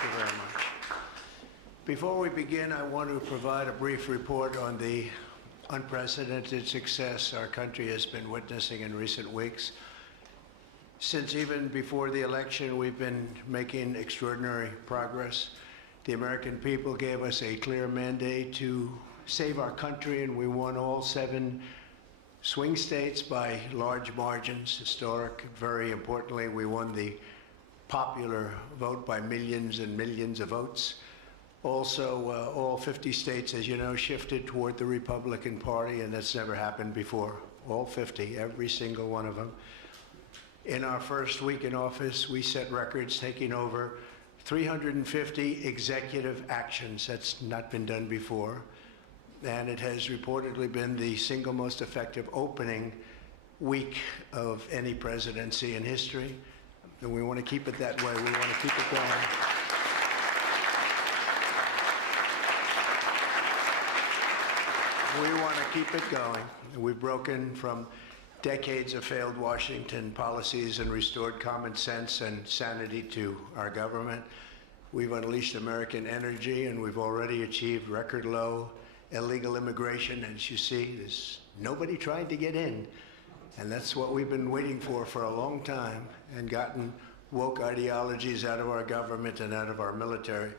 Thank you very much. Before we begin, I want to provide a brief report on the unprecedented success our country has been witnessing in recent weeks. Since even before the election, we've been making extraordinary progress. The American people gave us a clear mandate to save our country, and we won all 7 swing states by large margins, historic. Very importantly, we won the popular vote by millions and millions of votes. Also, all 50 states, as you know, shifted toward the Republican Party, and that's never happened before. All 50, every single one of them. In our first week in office, we set records, taking over 350 executive actions. That's not been done before. And it has reportedly been the single most effective opening week of any presidency in history. And we want to keep it that way. We want to keep it going. We want to keep it going. We've broken from decades of failed Washington policies and restored common sense and sanity to our government. We've unleashed American energy, and we've already achieved record low illegal immigration. As you see, there's nobody trying to get in. And that's what we've been waiting for a long time, and gotten woke ideologies out of our government and out of our military.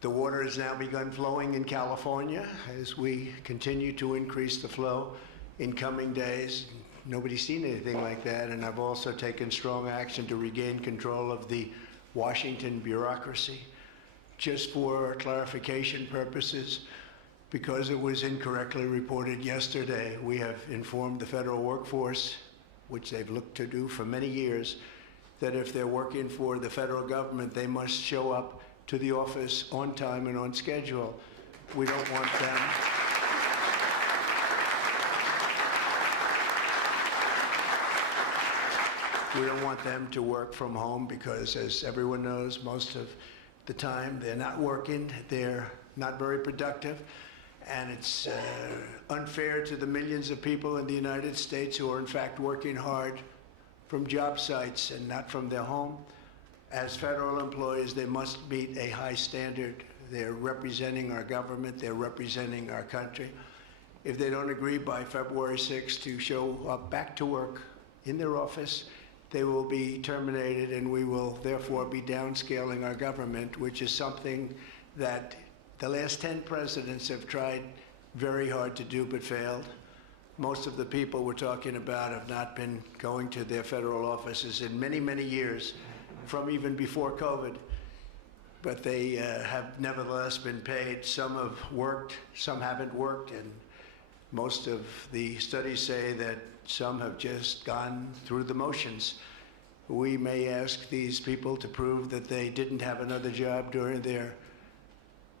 The water has now begun flowing in California as we continue to increase the flow in coming days. Nobody's seen anything like that, and I've also taken strong action to regain control of the Washington bureaucracy. Just for clarification purposes, because it was incorrectly reported yesterday, we have informed the federal workforce, which they've looked to do for many years, that if they're working for the federal government, they must show up to the office on time and on schedule. We don't want them. We don't want them to work from home because, as everyone knows, most of the time they're not working, they're not very productive, and it's unfair to the millions of people in the United States who are in fact working hard from job sites and not from their home. As federal employees, they must meet a high standard. They're representing our government, they're representing our country. If they don't agree by February 6th to show up back to work in their office, they will be terminated, and we will therefore be downscaling our government, which is something that the last 10 presidents have tried very hard to do but failed. Most of the people we're talking about have not been going to their federal offices in many, many years, from even before COVID. But they have nevertheless been paid. Some have worked, some haven't worked, and most of the studies say that some have just gone through the motions. We may ask these people to prove that they didn't have another job during their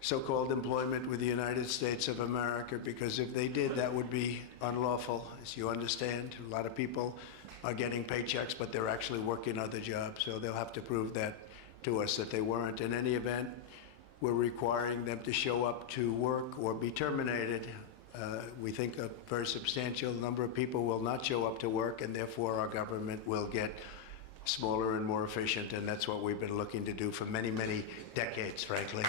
so-called employment with the United States of America, because if they did, that would be unlawful. As you understand, a lot of people are getting paychecks, but they're actually working other jobs, so they'll have to prove that to us that they weren't. In any event, we're requiring them to show up to work or be terminated. We think a very substantial number of people will not show up to work, and therefore our government will get smaller and more efficient, and that's what we've been looking to do for many, many decades, frankly.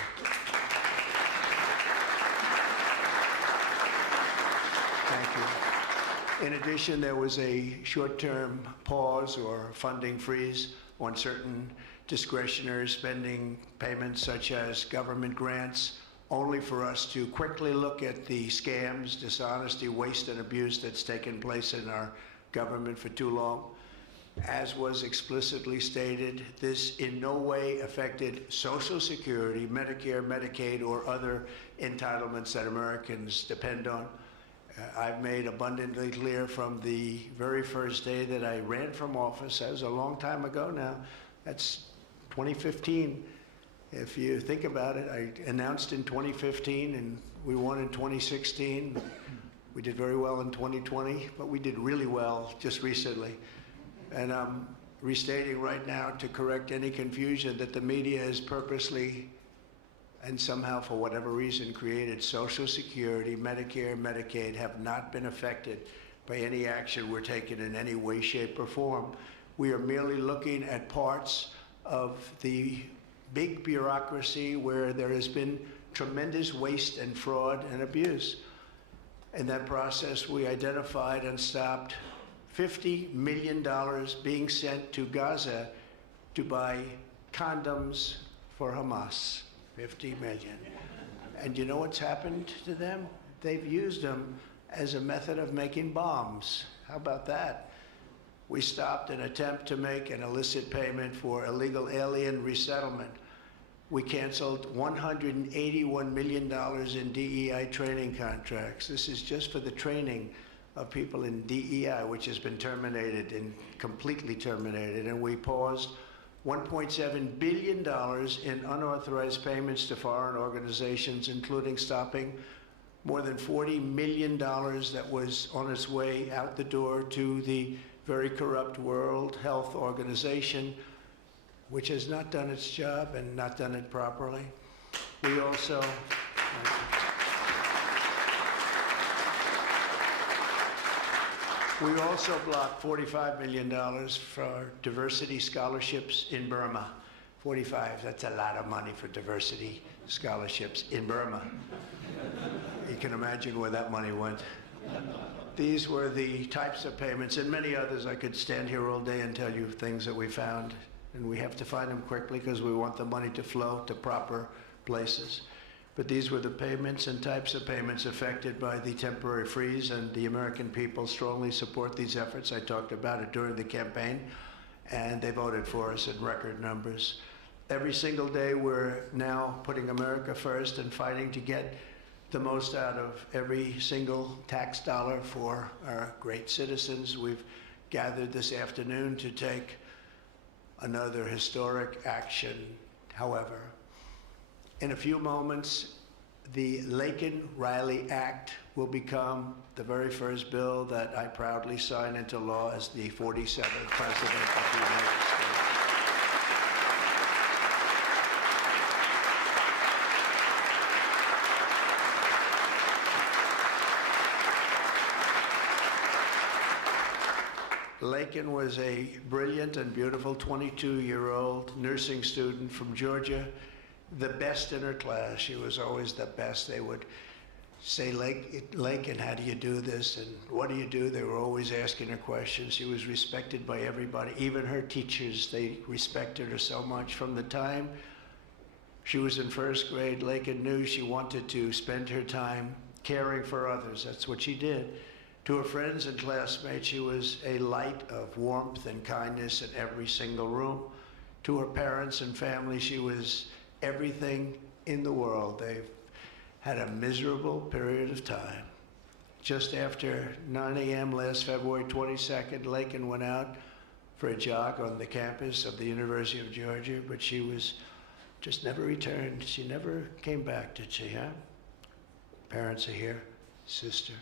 Thank you. In addition, there was a short-term pause or funding freeze on certain discretionary spending payments, such as government grants, only for us to quickly look at the scams, dishonesty, waste, and abuse that's taken place in our government for too long. As was explicitly stated, this in no way affected Social Security, Medicare, Medicaid, or other entitlements that Americans depend on. I've made abundantly clear from the very first day that I ran from office. That was a long time ago now. That's 2015. If you think about it, I announced in 2015, and we won in 2016. We did very well in 2020, but we did really well just recently. And I'm restating right now to correct any confusion that the media has purposely and somehow, for whatever reason, created Social Security, Medicare, Medicaid have not been affected by any action we're taking in any way, shape, or form. We are merely looking at parts of the big bureaucracy where there has been tremendous waste and fraud and abuse. In that process, we identified and stopped $50 million being sent to Gaza to buy condoms for Hamas. 50 million. And you know what's happened to them? They've used them as a method of making bombs. How about that? We stopped an attempt to make an illicit payment for illegal alien resettlement. We canceled $181 million in DEI training contracts. This is just for the training of people in DEI, which has been terminated and completely terminated. And we paused $1.7 billion in unauthorized payments to foreign organizations, including stopping more than $40 million that was on its way out the door to the very corrupt World Health Organization, which has not done its job and not done it properly. We also blocked $45 million for diversity scholarships in Burma. 45, that's a lot of money for diversity scholarships in Burma. You can imagine where that money went. These were the types of payments, and many others. I could stand here all day and tell you things that we found, and we have to find them quickly because we want the money to flow to proper places. But these were the payments and types of payments affected by the temporary freeze, and the American people strongly support these efforts. I talked about it during the campaign, and they voted for us in record numbers. Every single day, we're now putting America first and fighting to get the most out of every single tax dollar for our great citizens. We've gathered this afternoon to take another historic action. However, in a few moments, the Laken Riley Act will become the very first bill that I proudly sign into law as the 47th President of the United States. Laken was a brilliant and beautiful 22-year-old nursing student from Georgia, the best in her class. She was always the best. They would say, Laken, how do you do this? And what do you do? They were always asking her questions. She was respected by everybody, even her teachers. They respected her so much. From the time she was in first grade, Laken knew she wanted to spend her time caring for others. That's what she did. To her friends and classmates, she was a light of warmth and kindness in every single room. To her parents and family, she was everything in the world. They've had a miserable period of time. Just after 9 a.m. last February 22nd, Laken went out for a jog on the campus of the University of Georgia, but she was just never returned. She never came back, did she, huh? Parents are here, sister,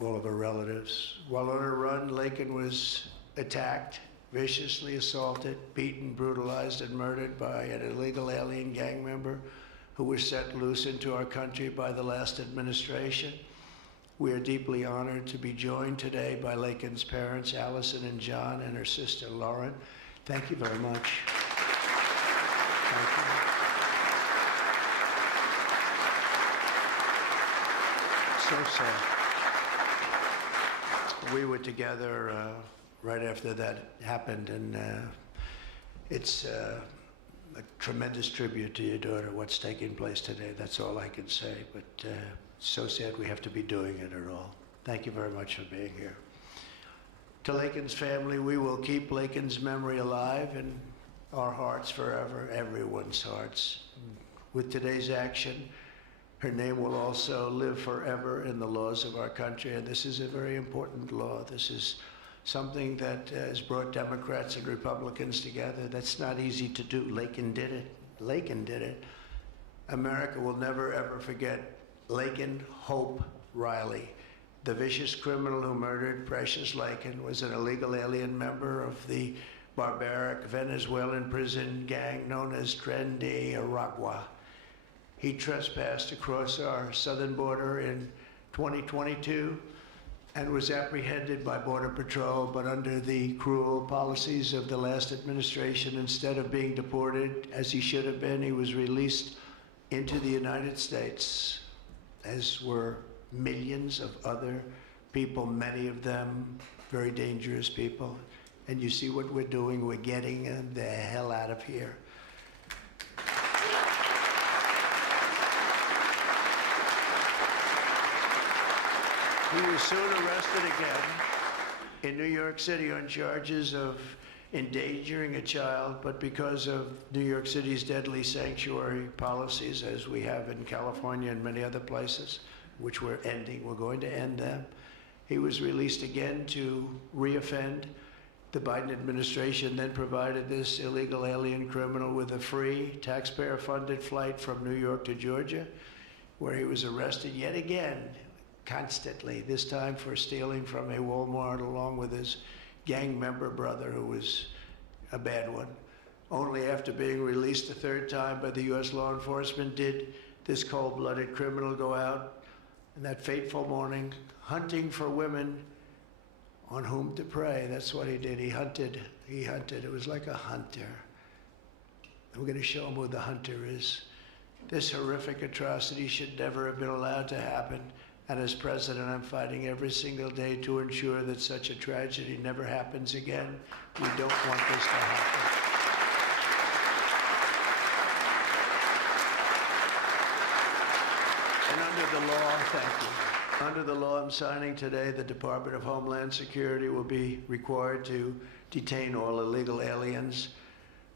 all of her relatives. While on her run, Laken was attacked, viciously assaulted, beaten, brutalized, and murdered by an illegal alien gang member who was set loose into our country by the last administration. We are deeply honored to be joined today by Laken's parents, Allison and John, and her sister, Lauren. Thank you very much. Thank you. So sad. We were together right after that happened, and it's a tremendous tribute to your daughter, what's taking place today. That's all I can say, but it's so sad we have to be doing it at all. Thank you very much for being here. To Laken's family, we will keep Laken's memory alive in our hearts forever, everyone's hearts. With today's action, her name will also live forever in the laws of our country, and this is a very important law. This is something that has brought Democrats and Republicans together. That's not easy to do. Laken did it. Laken did it. America will never, ever forget Laken Hope Riley. The vicious criminal who murdered Precious Laken was an illegal alien member of the barbaric Venezuelan prison gang known as Tren de Aragua. He trespassed across our southern border in 2022 and was apprehended by Border Patrol, but under the cruel policies of the last administration, instead of being deported as he should have been, he was released into the United States, as were millions of other people, many of them very dangerous people. And you see what we're doing, we're getting them the hell out of here. He was soon arrested again in New York City on charges of endangering a child, but because of New York City's deadly sanctuary policies, as we have in California and many other places, which we're ending, we're going to end them, he was released again to reoffend. The Biden administration then provided this illegal alien criminal with a free, taxpayer-funded flight from New York to Georgia, where he was arrested yet again, constantly, this time for stealing from a Walmart along with his gang member brother, who was a bad one. Only after being released a third time by the U.S. law enforcement did this cold-blooded criminal go out in that fateful morning, hunting for women on whom to prey. That's what he did. He hunted. It was like a hunter. I'm going to show him who the hunter is. This horrific atrocity should never have been allowed to happen. And as president, I'm fighting every single day to ensure that such a tragedy never happens again. We don't want this to happen. And under the law, thank you. Under the law I'm signing today, the Department of Homeland Security will be required to detain all illegal aliens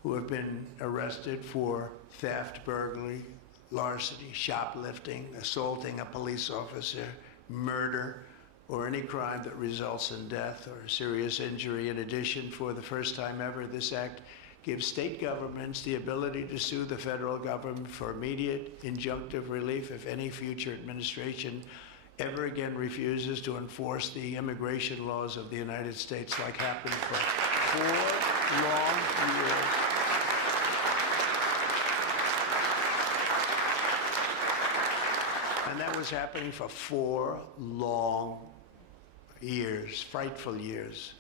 who have been arrested for theft, burglary, larceny, shoplifting, assaulting a police officer, murder, or any crime that results in death or serious injury. In addition, for the first time ever, this act gives state governments the ability to sue the federal government for immediate injunctive relief if any future administration ever again refuses to enforce the immigration laws of the United States, like happened for 4 long years. And that was happening for 4 long years, frightful years.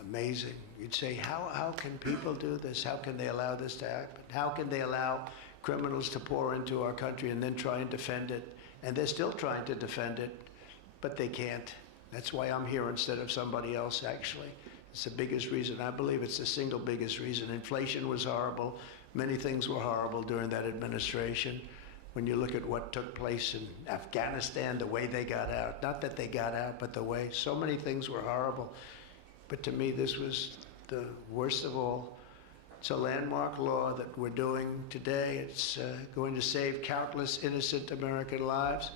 Amazing. You'd say, how can people do this? How can they allow this to happen? How can they allow criminals to pour into our country and then try and defend it? And they're still trying to defend it, but they can't. That's why I'm here instead of somebody else, actually. It's the biggest reason. I believe it's the single biggest reason. Inflation was horrible. Many things were horrible during that administration. When you look at what took place in Afghanistan, the way they got out, not that they got out, but the way, so many things were horrible. But to me, this was the worst of all. It's a landmark law that we're doing today. It's going to save countless innocent American lives.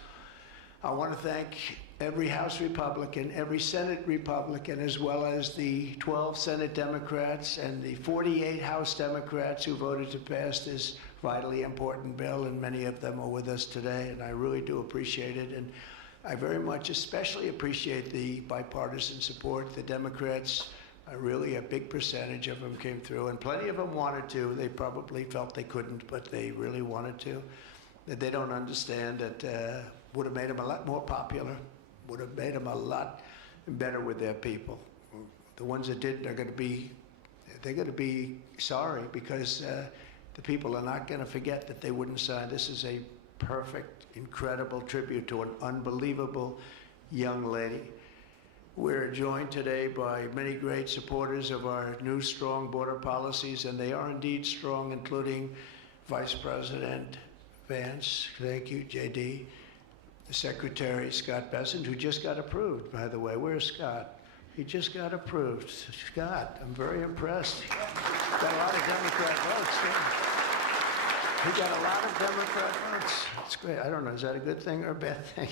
I want to thank every House Republican, every Senate Republican, as well as the 12 Senate Democrats and the 48 House Democrats who voted to pass this vitally important bill, and many of them are with us today, and I really do appreciate it. And I very much especially appreciate the bipartisan support. The Democrats, really a big percentage of them came through, and plenty of them wanted to. They probably felt they couldn't, but they really wanted to. That they don't understand that would have made them a lot more popular, would have made them a lot better with their people. The ones that didn't are going to be sorry, because the people are not going to forget that they wouldn't sign. This is a perfect, incredible tribute to an unbelievable young lady. We're joined today by many great supporters of our new strong border policies, and they are indeed strong, including Vice President Vance, thank you, JD, Secretary Scott Bessent, who just got approved, by the way. Where's Scott? He just got approved. Scott, I'm very impressed. Got a lot of Democrat votes. Yeah. He got a lot of Democrat votes. That's great. I don't know, is that a good thing or a bad thing?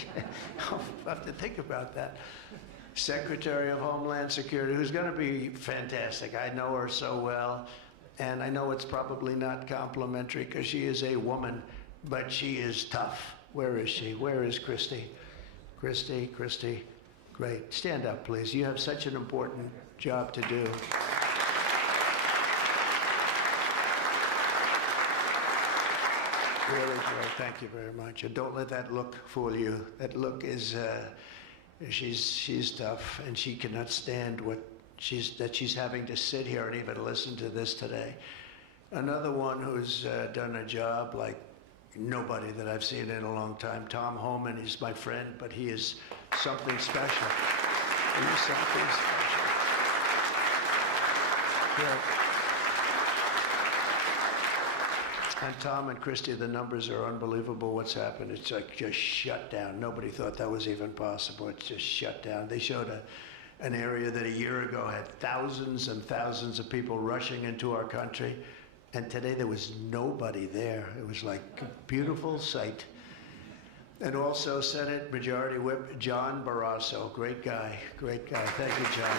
I'll have to think about that. Secretary of Homeland Security, who's going to be fantastic. I know her so well, and I know it's probably not complimentary because she is a woman, but she is tough. Where is she? Where is Christy? Christy, great. Stand up, please. You have such an important job to do. Really great. Thank you very much. And don't let that look fool you. That look is She's tough, and she cannot stand that she's having to sit here and even listen to this today. Another one who's done a job like nobody that I've seen in a long time, Tom Homan. He's my friend, but he is something special. He's something special. Yeah. And Tom and Christy, the numbers are unbelievable. What's happened? It's like just shut down. Nobody thought that was even possible. It's just shut down. They showed an area that a year ago had thousands and thousands of people rushing into our country. And today there was nobody there. It was like a beautiful sight. And also Senate Majority Whip John Barrasso. Great guy, great guy. Thank you, John.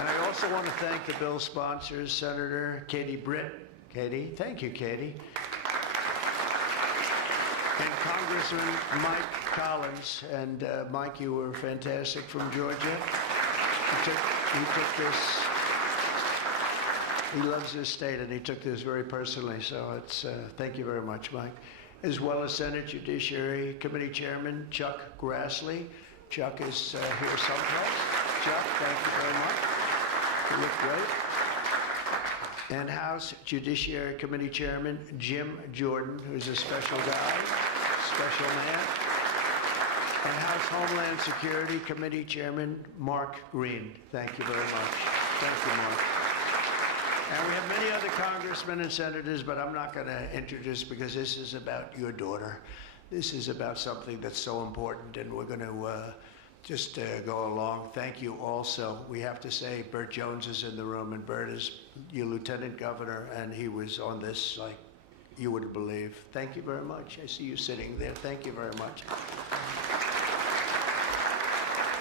And I also want to thank the bill sponsors, Senator Katie Britt. Katie, thank you, Katie. And Congressman Mike Collins. And Mike, you were fantastic from Georgia. He took this, he loves this state, and he took this very personally. So it's, thank you very much, Mike. As well as Senate Judiciary Committee Chairman Chuck Grassley. Chuck is here someplace. Chuck, thank you very much. You look great. And House Judiciary Committee Chairman Jim Jordan, who's a special guy, special man. And House Homeland Security Committee Chairman Mark Green. Thank you very much. Thank you, Mark. And we have many other congressmen and senators, but I'm not going to introduce because this is about your daughter. This is about something that's so important, and we're going to just go along. Thank you also. We have to say Burt Jones is in the room, and Burt is your lieutenant governor, and he was on this like you wouldn't believe. Thank you very much. I see you sitting there. Thank you very much.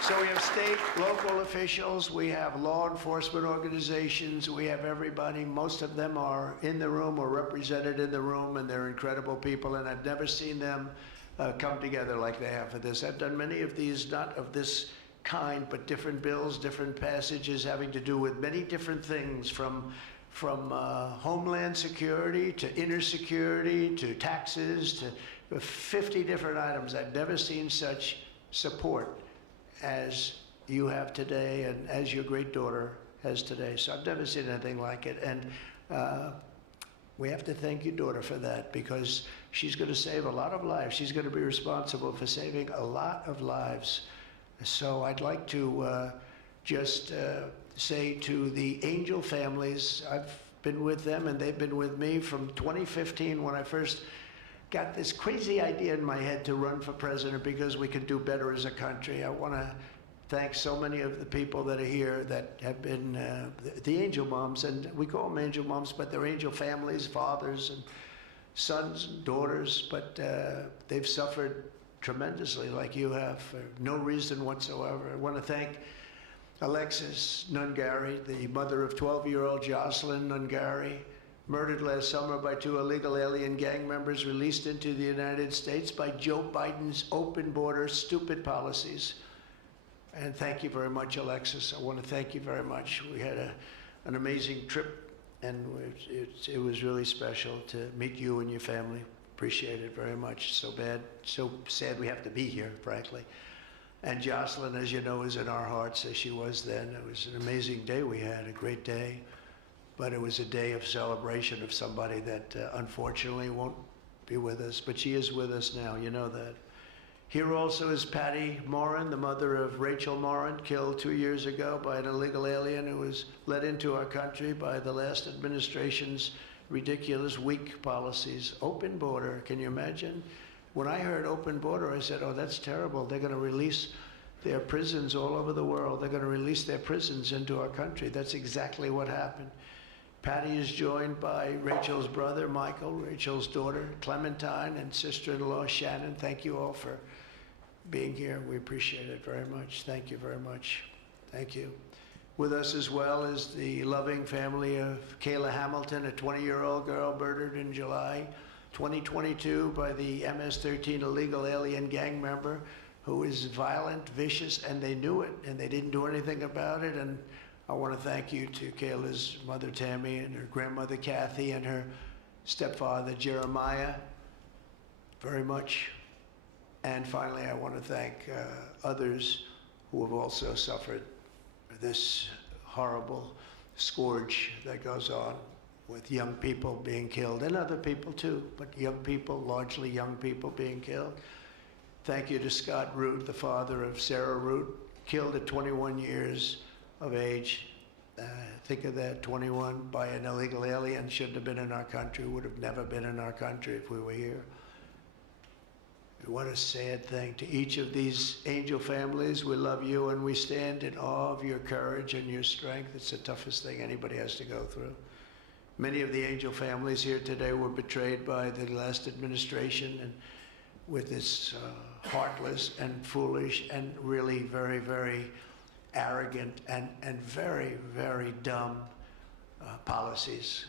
So we have state, local officials, we have law enforcement organizations, we have everybody. Most of them are in the room or represented in the room, and they're incredible people, and I've never seen them come together like they have for this. I've done many of these, not of this kind, but different bills, different passages having to do with many different things, from homeland security to inner security to taxes to 50 different items. I've never seen such support as you have today and as your great daughter has today. So I've never seen anything like it. And we have to thank your daughter for that, because she's going to save a lot of lives. She's going to be responsible for saving a lot of lives. So I'd like to just say to the Angel families, I've been with them and they've been with me from 2015 when I first got this crazy idea in my head to run for president because we can do better as a country. I want to thank so many of the people that are here that have been the angel moms, and we call them angel moms, but they're angel families, fathers and sons and daughters, but they've suffered tremendously like you have for no reason whatsoever. I want to thank Alexis Nungari, the mother of 12-year-old Jocelyn Nungari, murdered last summer by 2 illegal alien gang members released into the United States by Joe Biden's open border stupid policies. And thank you very much, Alexis. I want to thank you very much. We had an amazing trip, and it was really special to meet you and your family. Appreciate it very much. So sad we have to be here, frankly. And Jocelyn, as you know, is in our hearts as she was then. It was an amazing day we had, a great day. But it was a day of celebration of somebody that unfortunately won't be with us. But she is with us now, you know that. Here also is Patty Morin, the mother of Rachel Morin, killed 2 years ago by an illegal alien who was let into our country by the last administration's ridiculous, weak policies. Open border, can you imagine? When I heard open border, I said, oh, that's terrible. They're going to release their prisons all over the world. They're going to release their prisons into our country. That's exactly what happened. Patty is joined by Rachel's brother, Michael, Rachel's daughter, Clementine, and sister-in-law, Shannon. Thank you all for being here. We appreciate it very much. Thank you very much. Thank you. With us as well is the loving family of Kayla Hamilton, a 20-year-old girl murdered in July 2022 by the MS-13 illegal alien gang member who is violent, vicious, and they knew it, and they didn't do anything about it. And I want to thank you to Kayla's mother, Tammy, and her grandmother, Kathy, and her stepfather, Jeremiah, very much. And finally, I want to thank others who have also suffered this horrible scourge that goes on with young people being killed, and other people too, but young people, largely young people being killed. Thank you to Scott Root, the father of Sarah Root, killed at 21 years of age. Think of that, 21, by an illegal alien. Shouldn't have been in our country, would have never been in our country if we were here. What a sad thing. To each of these angel families, we love you and we stand in awe of your courage and your strength. It's the toughest thing anybody has to go through. Many of the angel families here today were betrayed by the last administration, and with its heartless and foolish and really very, very arrogant and very, very dumb policies.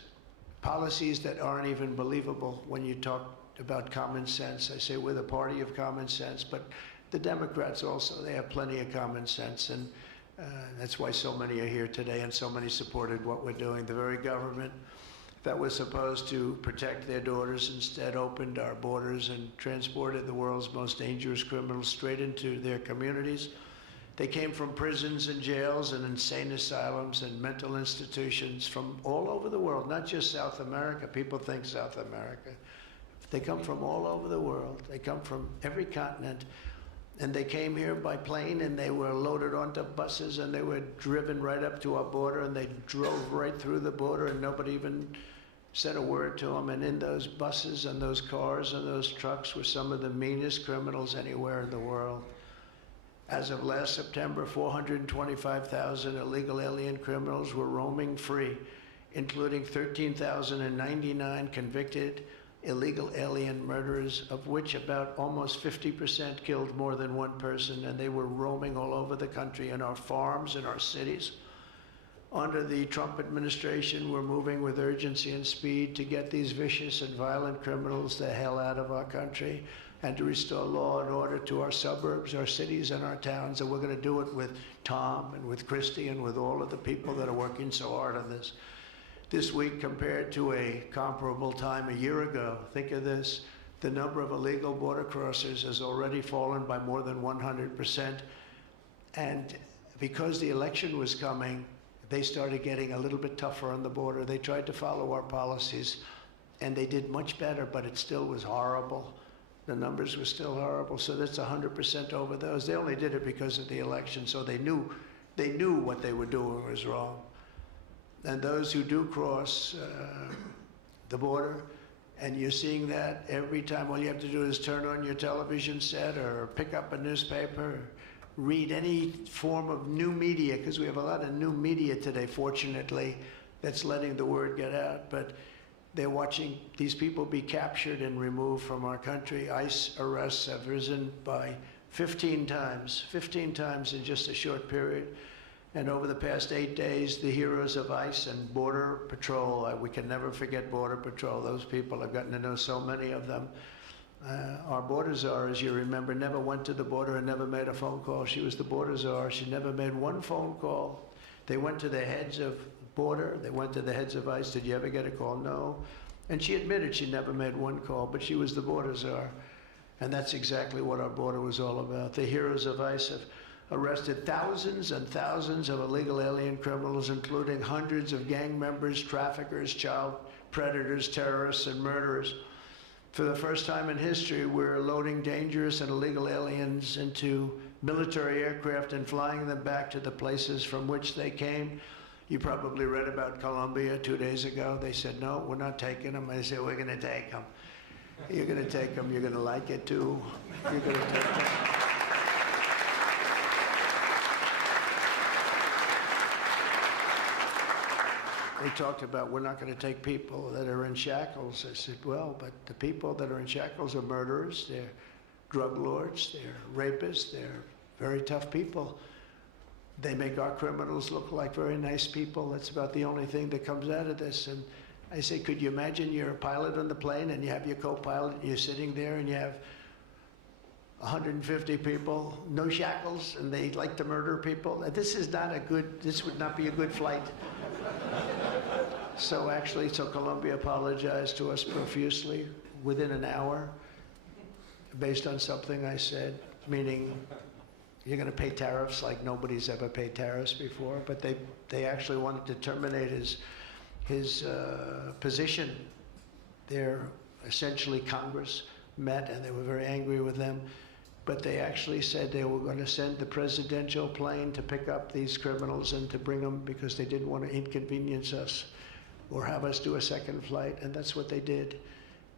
Policies that aren't even believable when you talk about common sense. I say we're the party of common sense, but the Democrats also, they have plenty of common sense, and that's why so many are here today and so many supported what we're doing. The very government that was supposed to protect their daughters instead opened our borders and transported the world's most dangerous criminals straight into their communities. They came from prisons and jails and insane asylums and mental institutions from all over the world, not just South America. People think South America. They come from all over the world. They come from every continent. And they came here by plane, and they were loaded onto buses, and they were driven right up to our border, and they drove right through the border, and nobody even said a word to them. And in those buses and those cars and those trucks were some of the meanest criminals anywhere in the world. As of last September, 425,000 illegal alien criminals were roaming free, including 13,099 convicted illegal alien murderers, of which about almost 50% killed more than one person, and they were roaming all over the country in our farms, in our cities. Under the Trump administration, we're moving with urgency and speed to get these vicious and violent criminals the hell out of our country and to restore law and order to our suburbs, our cities, and our towns. And we're going to do it with Tom and with Christy and with all of the people that are working so hard on this. This week, compared to a comparable time a year ago, think of this, the number of illegal border crossers has already fallen by more than 100%. And because the election was coming, they started getting a little bit tougher on the border. They tried to follow our policies, and they did much better, but it still was horrible. The numbers were still horrible, so that's 100% over those. They only did it because of the election, so they knew what they were doing was wrong. And those who do cross the border, and you're seeing that every time, all you have to do is turn on your television set or pick up a newspaper, or read any form of new media, because we have a lot of new media today, fortunately, that's letting the word get out. But they're watching these people be captured and removed from our country. ICE arrests have risen by 15 times in just a short period. And over the past 8 days, the heroes of ICE and Border Patrol, we can never forget Border Patrol. Those people, I've gotten to know so many of them. Our border czar, as you remember, never went to the border and never made a phone call. She was the border czar. She never made one phone call. They went to the heads of border. They went to the heads of ICE. Did you ever get a call? No. And she admitted she never made one call, but she was the border czar. And that's exactly what our border was all about. The heroes of ICE have arrested thousands and thousands of illegal alien criminals, including hundreds of gang members, traffickers, child predators, terrorists, and murderers. For the first time in history, we're loading dangerous and illegal aliens into military aircraft and flying them back to the places from which they came. You probably read about Colombia 2 days ago. They said, no, we're not taking them. I said, we're going to take them. You're going to take them. You're going to like it, too. You're going to take them. They talked about, we're not going to take people that are in shackles. I said, well, but the people that are in shackles are murderers, they're drug lords, they're rapists, they're very tough people. They make our criminals look like very nice people. That's about the only thing that comes out of this. And I say, could you imagine you're a pilot on the plane and you have your co-pilot and you're sitting there and you have 150 people, no shackles, and they like to murder people? This would not be a good flight. So Colombia apologized to us profusely within an hour. based on something I said, meaning you're going to pay tariffs like nobody's ever paid tariffs before, but they actually wanted to terminate his position. They're essentially Congress met and they were very angry with them, but they actually said they were going to send the presidential plane to pick up these criminals and to bring them because they didn't want to inconvenience us or have us do a second flight, and that's what they did.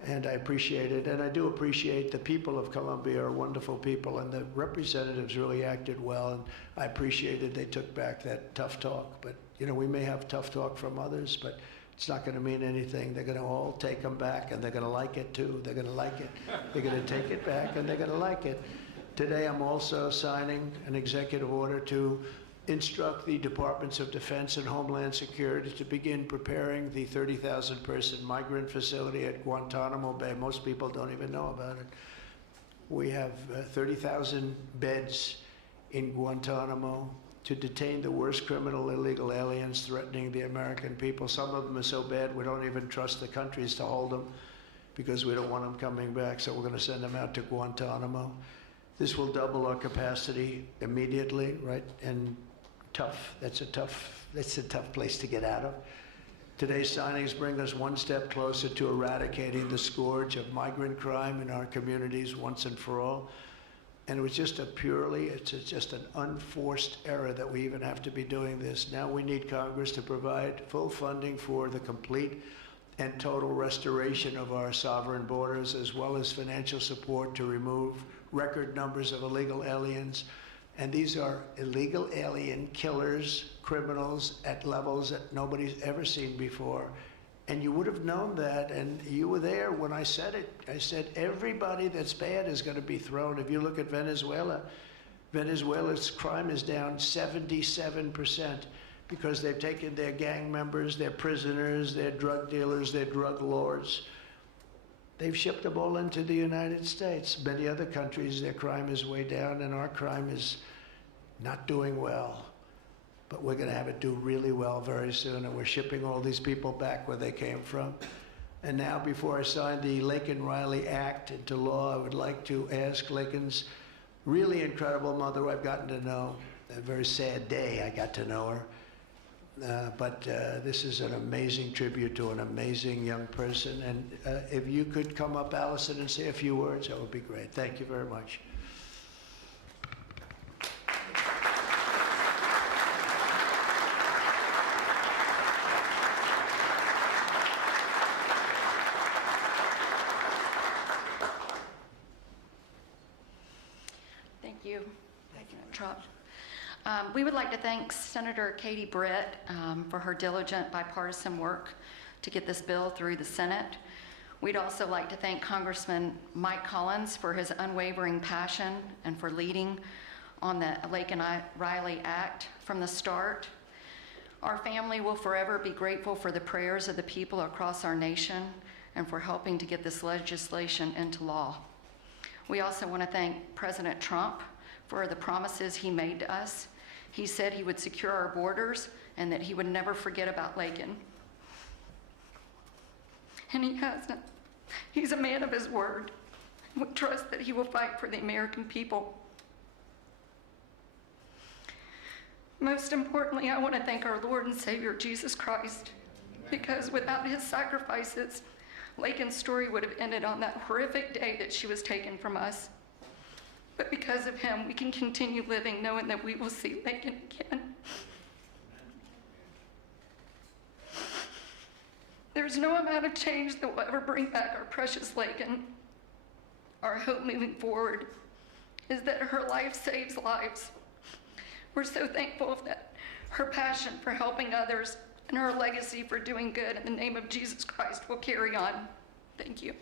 And I appreciate it, and I do appreciate the people of Colombia are wonderful people, and the representatives really acted well, and I appreciated they took back that tough talk. But, you know, we may have tough talk from others, but it's not going to mean anything. They're going to all take them back, and they're going to like it, too. They're going to like it. They're going to take it back, and they're going to like it. Today, I'm also signing an executive order to instruct the Departments of Defense and Homeland Security to begin preparing the 30,000-person migrant facility at Guantanamo Bay. Most people don't even know about it. We have 30,000 beds in Guantanamo to detain the worst criminal illegal aliens threatening the American people. Some of them are so bad we don't even trust the countries to hold them because we don't want them coming back, so we're going to send them out to Guantanamo. This will double our capacity immediately, right? And tough. That's a tough place to get out of. Today's signings bring us one step closer to eradicating the scourge of migrant crime in our communities once and for all. And it was just it's just an unforced error that we even have to be doing this. Now we need Congress to provide full funding for the complete and total restoration of our sovereign borders, as well as financial support to remove record numbers of illegal aliens. And these are illegal alien killers, criminals at levels that nobody's ever seen before. And you would have known that, and you were there when I said it. I said everybody that's bad is going to be thrown. If you look at Venezuela, Venezuela's crime is down 77% because they've taken their gang members, their prisoners, their drug dealers, their drug lords. They've shipped them all into the United States. Many other countries, their crime is way down, and our crime is not doing well. But we're going to have it do really well very soon, and we're shipping all these people back where they came from. And now, before I sign the Laken Riley Act into law, I would like to ask Laken's really incredible mother, who I've gotten to know. A very sad day I got to know her. But this is an amazing tribute to an amazing young person. And if you could come up, Allison, and say a few words, that would be great. Thank you very much. Thank you. Thank you, Trump. We would like to thank Senator Katie Britt for her diligent bipartisan work to get this bill through the Senate. We'd also like to thank Congressman Mike Collins for his unwavering passion and for leading on the Laken Riley Act from the start. Our family will forever be grateful for the prayers of the people across our nation and for helping to get this legislation into law. We also want to thank President Trump for the promises he made to us. He said he would secure our borders and that he would never forget about Laken. And he hasn't. He's a man of his word. We trust that he will fight for the American people. Most importantly, I want to thank our Lord and Savior, Jesus Christ, because without his sacrifices, Laken's story would have ended on that horrific day that she was taken from us. But because of him, we can continue living knowing that we will see Laken again. There's no amount of change that will ever bring back our precious Laken. Our hope moving forward is that her life saves lives. We're so thankful that her passion for helping others and her legacy for doing good in the name of Jesus Christ will carry on. Thank you.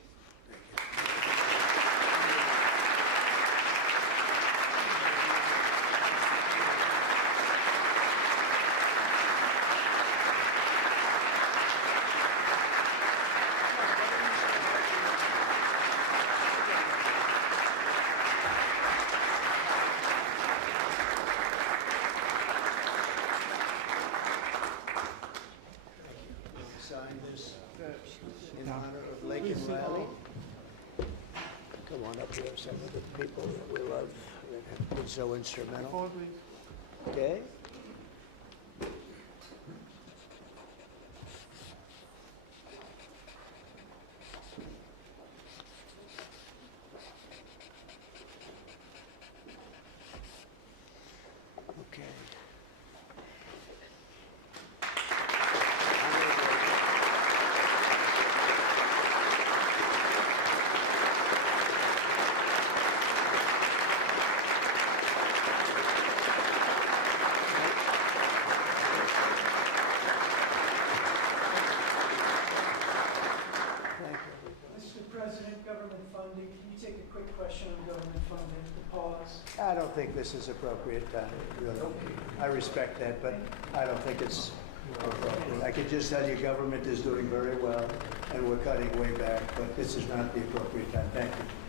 Sign this in honor of Laken Riley. on up here, some of the people that we love that have been so instrumental. Okay? Okay. Mr. President, government funding, can you take a quick question on government funding, the pause? I don't think this is appropriate time, really. I respect that, but I don't think it's appropriate. I can just tell you government is doing very well, and we're cutting way back, but this is not the appropriate time. Thank you.